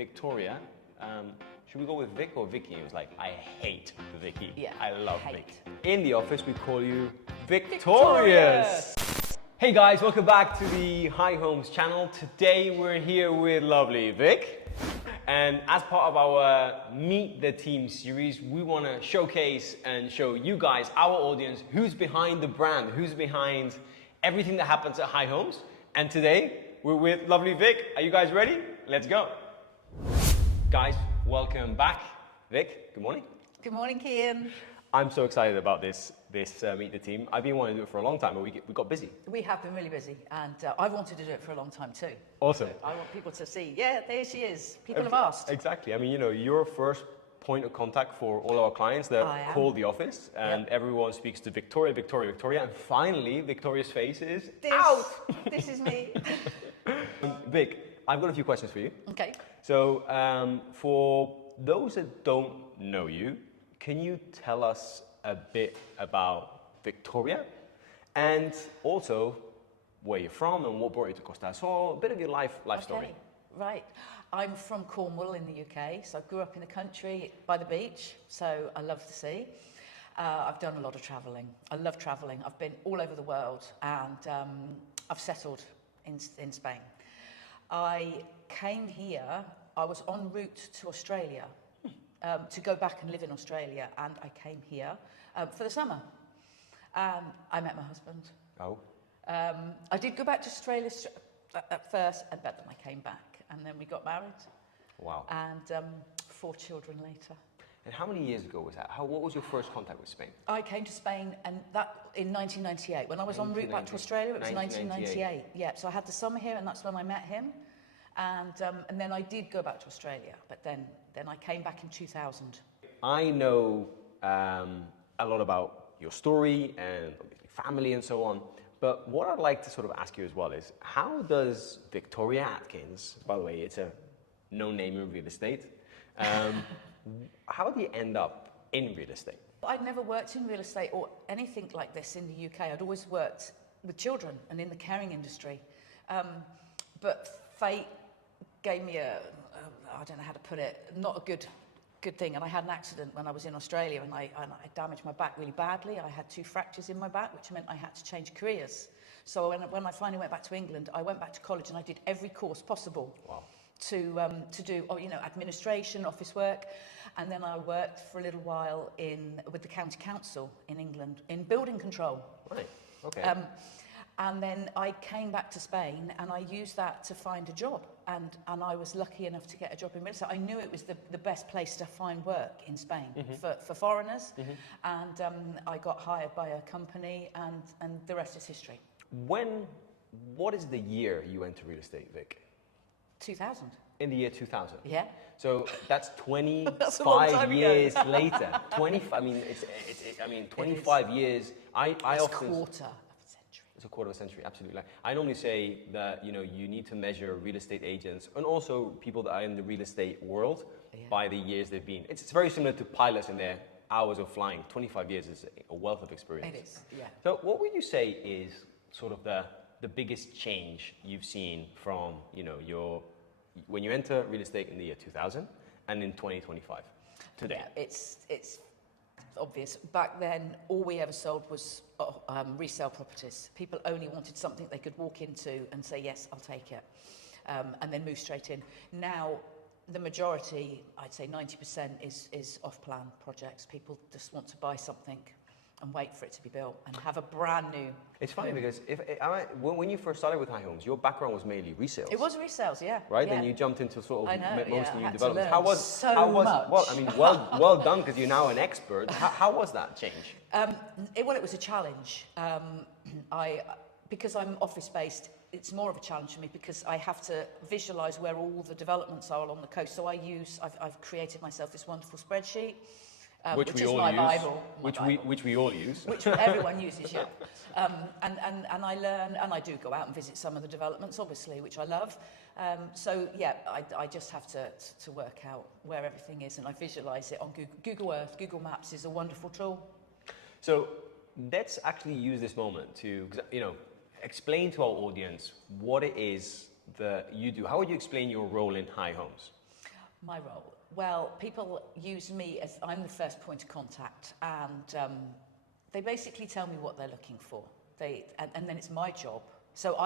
Victoria. Should we go with Vic or Vicky? He was like, I hate Vicky. Yeah, I love hate. Vic. In the office, we call you Victorious. Hey guys, welcome back to the High Homes channel. Today we're here with lovely Vic. And as part of our Meet the Team series, we want to showcase and show you guys, our audience, who's behind the brand, who's behind everything that happens at High Homes. And today, we're with lovely Vic. Are you guys ready? Let's go. Guys, welcome back. Vic, good morning. Good morning, Kian. I'm so excited about this Meet the Team. I've been wanting to do it for a long time, but we got busy. We have been really busy, and I've wanted to do it for a long time too. Awesome. So I want people to see, yeah, there she is. People have asked. Exactly. I mean, you know, you're first point of contact for all our clients that call the office, and everyone speaks to Victoria, Victoria, Victoria, and finally, Victoria's face is out. This is me. Vic, I've got a few questions for you. Okay. So, for those that don't know you, can you tell us a bit about Victoria, and also where you're from and what brought you to Costa del Sol, a bit of your life story. Right. I'm from Cornwall in the UK, so I grew up in the country by the beach, so I love the sea. I've done a lot of travelling. I love travelling. I've been all over the world, and I've settled in Spain. I came here, I was en route to Australia, to go back and live in Australia, and I came here for the summer. I met my husband. Oh. I did go back to Australia at first, but then I came back, and then we got married. Wow. And 4 children later. And how many years ago was that? What was your first contact with Spain? I came to Spain and that in 1998. When I was en route back to Australia, it was 1998. Yeah, so I had the summer here, and that's when I met him. And then I did go back to Australia, but then I came back in 2000. I know a lot about your story and family and so on, but what I'd like to sort of ask you as well is, how does Victoria Atkins, by the way, it's a no name in real estate, how do you end up in real estate? I'd never worked in real estate or anything like this in the UK. I'd always worked with children and in the caring industry. But fate gave me I don't know how to put it, not a good thing. And I had an accident when I was in Australia, and I damaged my back really badly. I had 2 fractures in my back, which meant I had to change careers. So when I finally went back to England, I went back to college and I did every course possible. Wow. To do, administration, office work, and then I worked for a little while with the county council in England in building control. Right. Okay. And then I came back to Spain, and I used that to find a job, and I was lucky enough to get a job in real estate. I knew it was the best place to find work in Spain for foreigners, and I got hired by a company, and the rest is history. What is the year you went to real estate, Vic? 2000. In the year 2000. Yeah. So that's 25 That's a long time years ago. later. 25 years. I It's often a quarter of a century. It's a quarter of a century, absolutely. I normally say that you need to measure real estate agents and also people that are in the real estate world by the years they've been. It's very similar to pilots in their hours of flying. 25 years is a wealth of experience. It is, yeah. So what would you say is sort of the biggest change you've seen from when you enter real estate in the year 2000 and in 2025 today? Yeah, it's obvious. Back then, all we ever sold was resale properties. People only wanted something they could walk into and say, yes, I'll take it, and then move straight in. Now, the majority, I'd say 90%, is off-plan projects. People just want to buy something and wait for it to be built and have a brand new. It's funny because when you first started with High Homes, your background was mainly resales. It was resales, yeah. Right, yeah. then you jumped into sort of most new I had developments. To learn much. Well, I mean, well done, because you're now an expert. How was that change? It was a challenge. Because I'm office based, it's more of a challenge for me because I have to visualise where all the developments are along the coast. So I've created myself this wonderful spreadsheet. Which is my Bible. Which we all use. Which everyone uses, yeah. And I learn, and I do go out and visit some of the developments, obviously, which I love. So yeah, I just have to work out where everything is, and I visualise it on Google Earth. Google Maps is a wonderful tool. So let's actually use this moment to, explain to our audience what it is that you do. How would you explain your role in High Homes? My role. Well, people use me as I'm the first point of contact, and they basically tell me what they're looking for. And then it's my job. So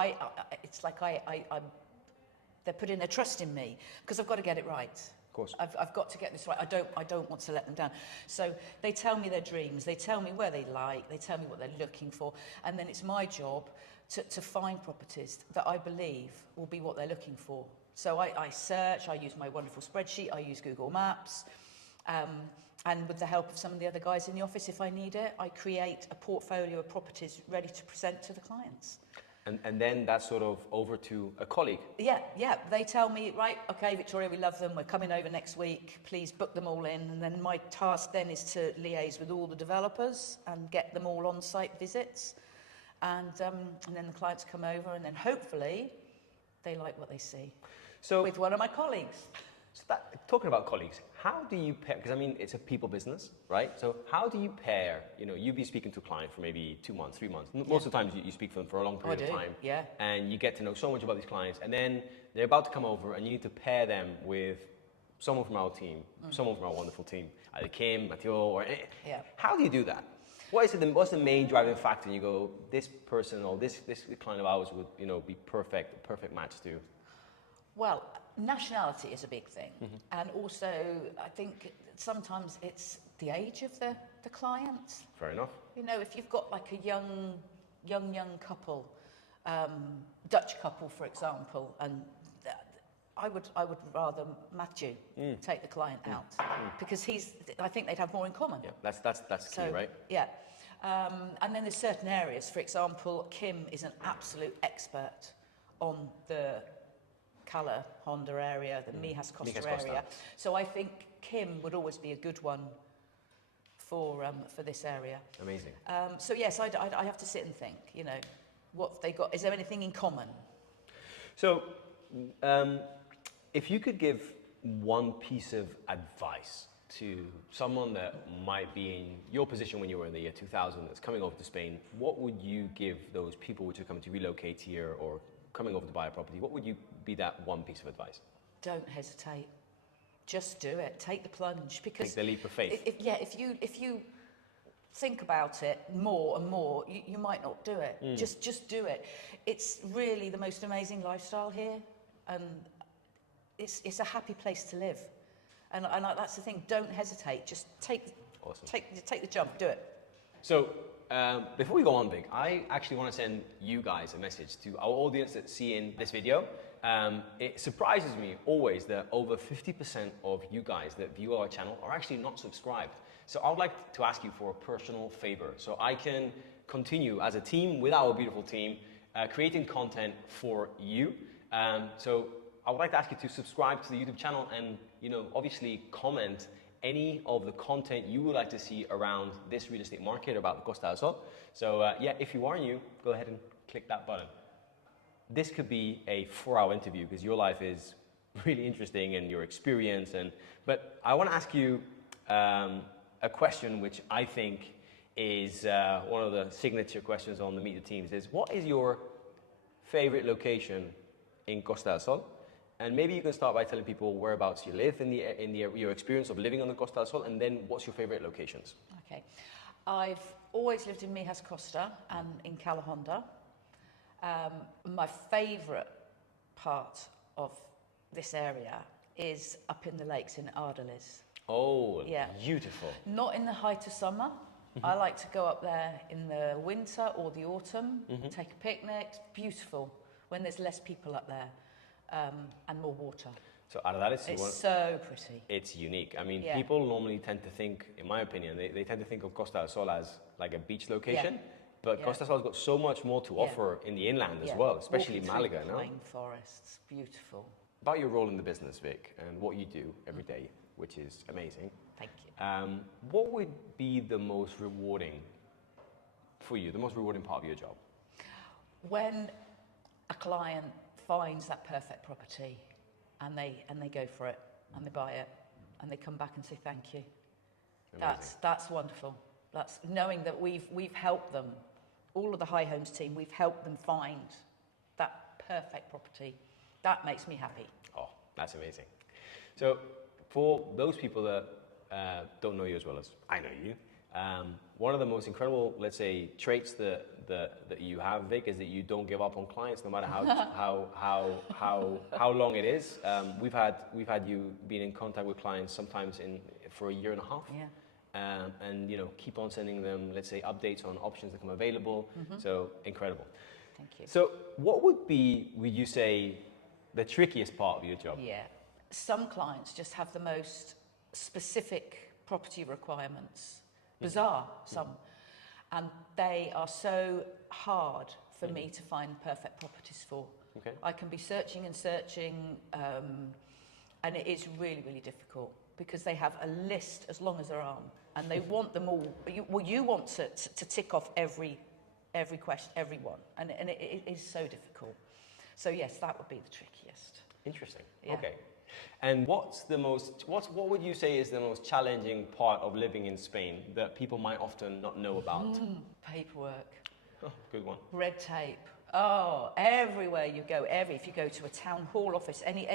it's like they're putting their trust in me because I've got to get it right. Of course. I've got to get this right. I don't want to let them down. So they tell me their dreams. They tell me where they like. They tell me what they're looking for, and then it's my job to find properties that I believe will be what they're looking for. So I search, I use my wonderful spreadsheet, I use Google Maps, and with the help of some of the other guys in the office, if I need it, I create a portfolio of properties ready to present to the clients. And then that's sort of over to a colleague. Yeah. They tell me, right, okay, Victoria, we love them, we're coming over next week, please book them all in. And then my task then is to liaise with all the developers and get them all on-site visits. And then the clients come over, and then hopefully they like what they see. So with one of my colleagues. So talking about colleagues, how do you pair, because I mean, it's a people business, right? So how do you pair, you'd be speaking to a client for maybe 2 months, 3 months. Most of the times you speak for them for a long period of time. Yeah. And you get to know so much about these clients, and then they're about to come over and you need to pair them with someone from our team, someone from our wonderful team, either Kim, Matteo, or how do you do that? What's the main driving factor? And you go, this person or this client of ours would be perfect match to. Well, nationality is a big thing, and also I think sometimes it's the age of the client. Fair enough. If you've got like a young couple, Dutch couple, for example, and I would rather Matthew take the client out because I think they'd have more in common. Yeah, that's key, right? Yeah. And then there's certain areas. For example, Kim is an absolute expert on the Cala Honda area, the Mijas Costa area. So I think Kim would always be a good one for this area. Amazing. So yes, I have to sit and think. What have they got? Is there anything in common? So, if you could give one piece of advice to someone that might be in your position when you were in the year 2000 that's coming over to Spain, what would you give those people which are coming to relocate here or coming over to buy a property? What would you be that one piece of advice? Don't hesitate. Just do it. Take the plunge. Because take the leap of faith. If you think about it more and more, you might not do it. Just do it. It's really the most amazing lifestyle here, and it's a happy place to live. And that's the thing. Don't hesitate. Just take the jump. Do it. So before we go on, Vic, I actually want to send you guys a message to our audience that's seeing this video. It surprises me always that over 50% of you guys that view our channel are actually not subscribed. So I would like to ask you for a personal favor, so I can continue as a team with our beautiful team creating content for you. So I would like to ask you to subscribe to the YouTube channel and obviously comment any of the content you would like to see around this real estate market, about the Costa del Sol. So if you are new, go ahead and click that button. This could be a 4-hour interview because your life is really interesting and your experience. But I want to ask you a question which I think is one of the signature questions on the Meet the Teams is, what is your favorite location in Costa del Sol? And maybe you can start by telling people whereabouts you live in your experience of living on the Costa del Sol, and then what's your favorite locations? Okay. I've always lived in Mijas Costa and in Cala Honda. My favorite part of this area is up in the lakes in Ardelis. Oh, yeah. Beautiful. Not in the height of summer. I like to go up there in the winter or the autumn, take a picnic. It's beautiful when there's less people up there. And more water. So Ardelis is so pretty. It's unique. I mean, people normally tend to think, in my opinion, they tend to think of Costa del Sol as like a beach location, but Costa del Sol has got so much more to offer in the inland as well, especially Malaga. Pine forests, beautiful. About your role in the business, Vic, and what you do every day, which is amazing. Thank you. What would be the most rewarding for you, the most rewarding part of your job? When a client finds that perfect property and they go for it and they buy it and they come back and say thank you. Amazing. That's wonderful. That's knowing that we've helped them, all of the High Homes team, we've helped them find that perfect property. That makes me happy. Oh, that's amazing. So For those people that don't know you as well as I know you, one of the most incredible, let's say, traits that you have, Vic, is that you don't give up on clients, no matter how long it is. We've had you being in contact with clients sometimes for a year and a half. Yeah. And keep on sending them, let's say, updates on options that come available. So incredible. Thank you. So what would you say, the trickiest part of your job? Yeah. Some clients just have the most specific property requirements. Bizarre, some. And they are so hard for me to find perfect properties for. Okay. I can be searching and searching, and it is really, really difficult because they have a list as long as their arm, and they want them all. You want to tick off every question, everyone, and it is so difficult. So yes, that would be the trickiest. Interesting. Yeah. Okay. And what would you say is the most challenging part of living in Spain that people might often not know about? Paperwork. Oh, good one. Red tape. Oh, everywhere you go, if you go to a town hall office, any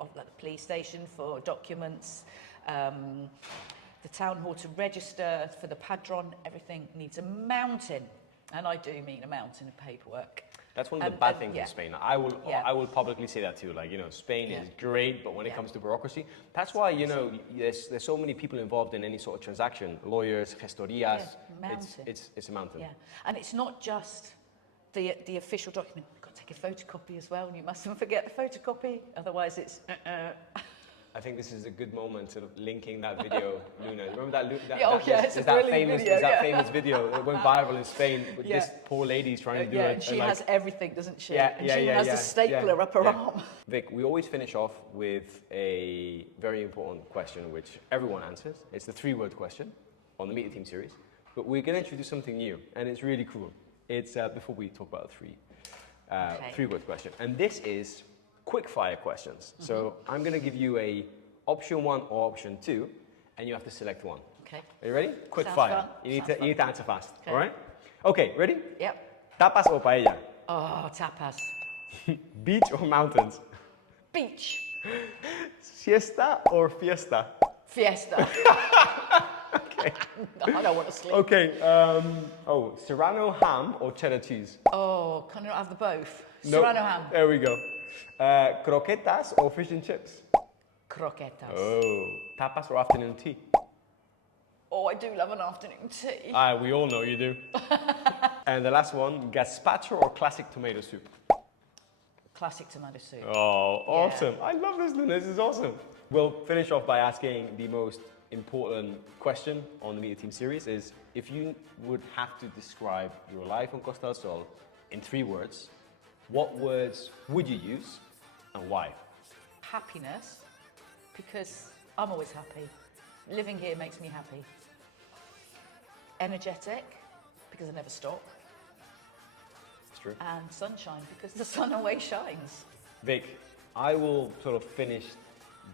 of like the police station for documents, the town hall to register for the padron, everything needs a mountain, and I do mean a mountain of paperwork. That's one of the bad things in Spain. I will publicly say that too. Like, Spain is great, but when it comes to bureaucracy, that's why, there's so many people involved in any sort of transaction, lawyers, gestorías. It's a mountain. Yeah, and it's not just the official document. You've got to take a photocopy as well, and you mustn't forget the photocopy, otherwise it's I think this is a good moment sort of linking that video, Luna. Remember that? It's a brilliant video. There's that famous video that went viral in Spain with this poor lady's trying to do it. And she has everything, doesn't she? Yeah, and she has a stapler up her arm. Vic, we always finish off with a very important question which everyone answers. It's the 3-word question on the Meet the Team series. But we're going to introduce something new, and it's really cool. It's before we talk about the 3-word question. And this is Quickfire Questions. So I'm going to give you a option 1 or option 2, and you have to select one. Okay. Are you ready? Quickfire. You need to answer fast. Okay. All right? Okay, ready? Yep. Tapas or paella? Oh, tapas. Beach or mountains? Beach. Siesta or fiesta? Fiesta. Okay. I don't want to sleep. Okay. Serrano ham or cheddar cheese? Oh, can I not have the both? Nope. Serrano ham. There we go. Croquetas or fish and chips? Croquetas. Oh. Tapas or afternoon tea? Oh, I do love an afternoon tea. We all know you do. And the last one, gazpacho or classic tomato soup? Classic tomato soup. Oh, awesome. I love this, Luna. This is awesome. We'll finish off by asking the most important question on the Meet the Team series is, if you would have to describe your life on Costa del Sol in 3 words, what words would you use and why? Happiness, because I'm always happy. Living here makes me happy. Energetic, because I never stop. It's true. And sunshine, because the sun always shines. Vic, I will sort of finish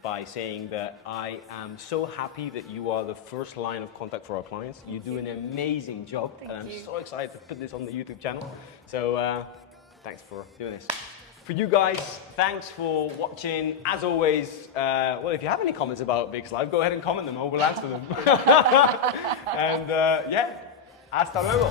by saying that I am so happy that you are the first line of contact for our clients. You do an amazing job, and I'm so excited to put this on the YouTube channel. So thanks for doing this. For you guys, thanks for watching. As always, well, if you have any comments about Vic's life, go ahead and comment them, or we'll answer them. And yeah, hasta luego.